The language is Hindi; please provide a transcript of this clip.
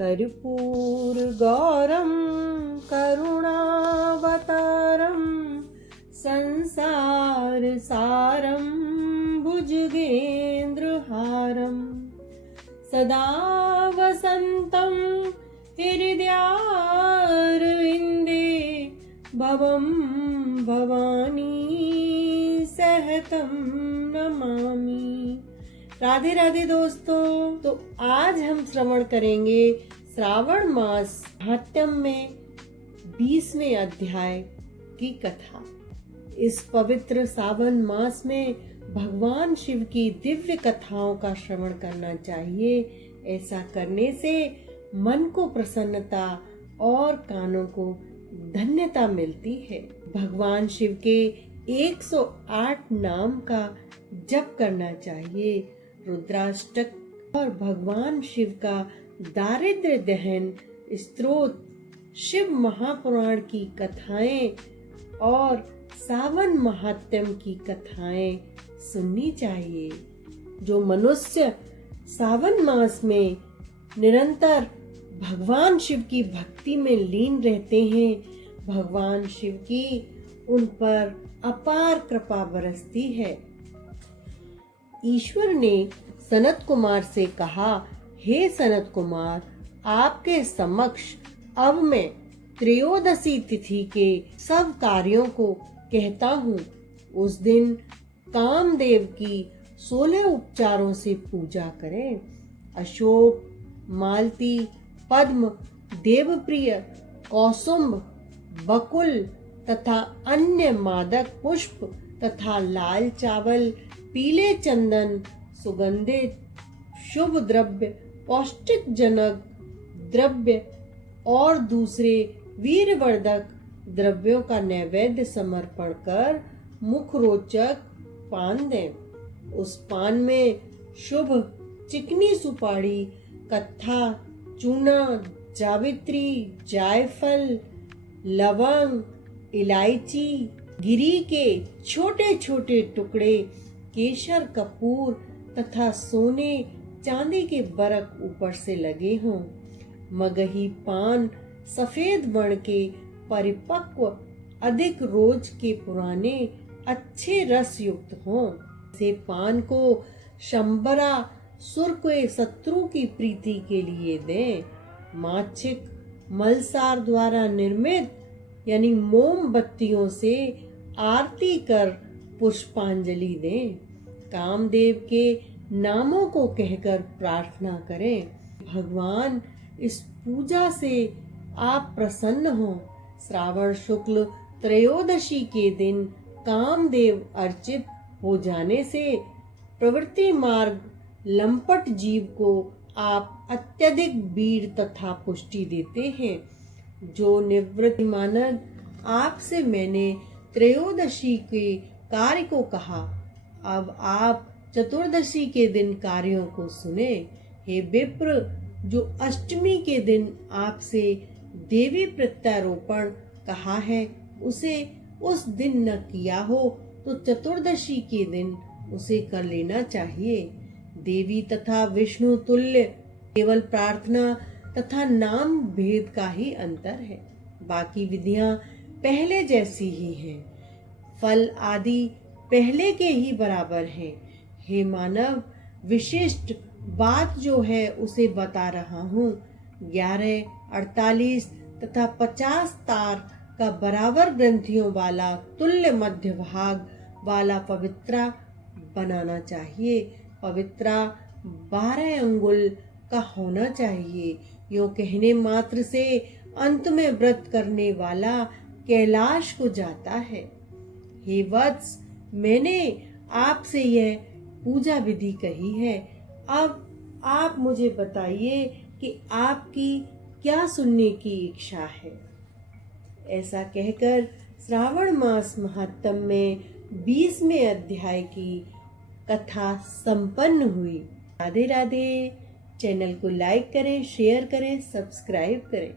कर्पूरगौरं करुणावतारं संसारसारं भुजगेन्द्रहारं सदा वसन्तं हृदयारविन्दे भवं भवानी सहतं नमामि। राधे राधे दोस्तों। तो आज हम श्रवण करेंगे श्रावण मास महात्म्य में 20वें अध्याय की कथा। इस पवित्र सावन मास में भगवान शिव की दिव्य कथाओं का श्रवण करना चाहिए। ऐसा करने से मन को प्रसन्नता और कानों को धन्यता मिलती है। भगवान शिव के 108 नाम का जप करना चाहिए। रुद्राष्टक और भगवान शिव का दारिद्र्य दहन स्तोत्र, शिव महापुराण की कथाएं और सावन महात्म्य की कथाएं सुननी चाहिए। जो मनुष्य सावन मास में निरंतर भगवान शिव की भक्ति में लीन रहते हैं, भगवान शिव की उन पर अपार कृपा बरसती है। ईश्वर ने सनत कुमार से कहा, हे सनत कुमार, आपके समक्ष अब मैं त्रयोदशी तिथि के सब कार्यों को कहता हूँ। उस दिन कामदेव की 16 उपचारों से पूजा करें। अशोक, मालती, पद्म, देवप्रिय, कौसुम्भ, बकुल तथा अन्य मादक पुष्प तथा लाल चावल, पीले चंदन, सुगंधित शुभ द्रव्य, पौष्टिक जनक द्रव्य और दूसरे वीरवर्धक द्रव्यों का नैवेद्य समर्पण कर मुखरोचक पान दें। उस पान में शुभ चिकनी सुपारी, कत्था, चूना, जावित्री, जायफल, लवंग, इलायची, गिरी के छोटे छोटे टुकड़े, केसर, कपूर तथा सोने चांदी के बरक ऊपर से लगे हों। मगही पान सफेद वर्ण के परिपक्व अधिक रोज के पुराने अच्छे रस युक्त हों। से पान को शंबरा सुर के शत्रु की प्रीति के लिए दें। माच्छिक मलसार द्वारा निर्मित यानी मोमबत्तियों से आरती कर पुष्पांजलि दें। कामदेव के नामों को कहकर प्रार्थना करें। भगवान इस पूजा से आप प्रसन्न हो। श्रावण शुक्ल त्रयोदशी के दिन कामदेव अर्चित हो जाने से प्रवृत्ति मार्ग लंपट जीव को आप अत्यधिक वीर तथा पुष्टि देते हैं। जो निवृत्ति मानद आपसे मैंने त्रयोदशी के कार्य को कहा, अब आप चतुर्दशी के दिन कार्यों को सुने। हे विप्र, जो अष्टमी के दिन आपसे देवी प्रत्यारोपण कहा है, उसे उस दिन न किया हो तो चतुर्दशी के दिन उसे कर लेना चाहिए। देवी तथा विष्णु तुल्य केवल प्रार्थना तथा नाम भेद का ही अंतर है। बाकी विधियां पहले जैसी ही हैं। फल आदि पहले के ही बराबर हैं। हे मानव, विशिष्ट बात जो है उसे बता रहा हूँ। 11, 48 तथा 50 तार का बराबर ग्रंथियों वाला तुल्य मध्य भाग वाला पवित्रा बनाना चाहिए। पवित्रा 12 अंगुल का होना चाहिए। यूं कहने मात्र से अंत में व्रत करने वाला कैलाश को जाता है। हे वत्स, मैंने आपसे यह पूजा विधि कही है। अब आप मुझे बताइए कि आपकी क्या सुनने की इच्छा है। ऐसा कहकर श्रावण मास महात्म्य में 20वें अध्याय की कथा संपन्न हुई। राधे राधे। चैनल को लाइक करें, शेयर करें, सब्सक्राइब करें।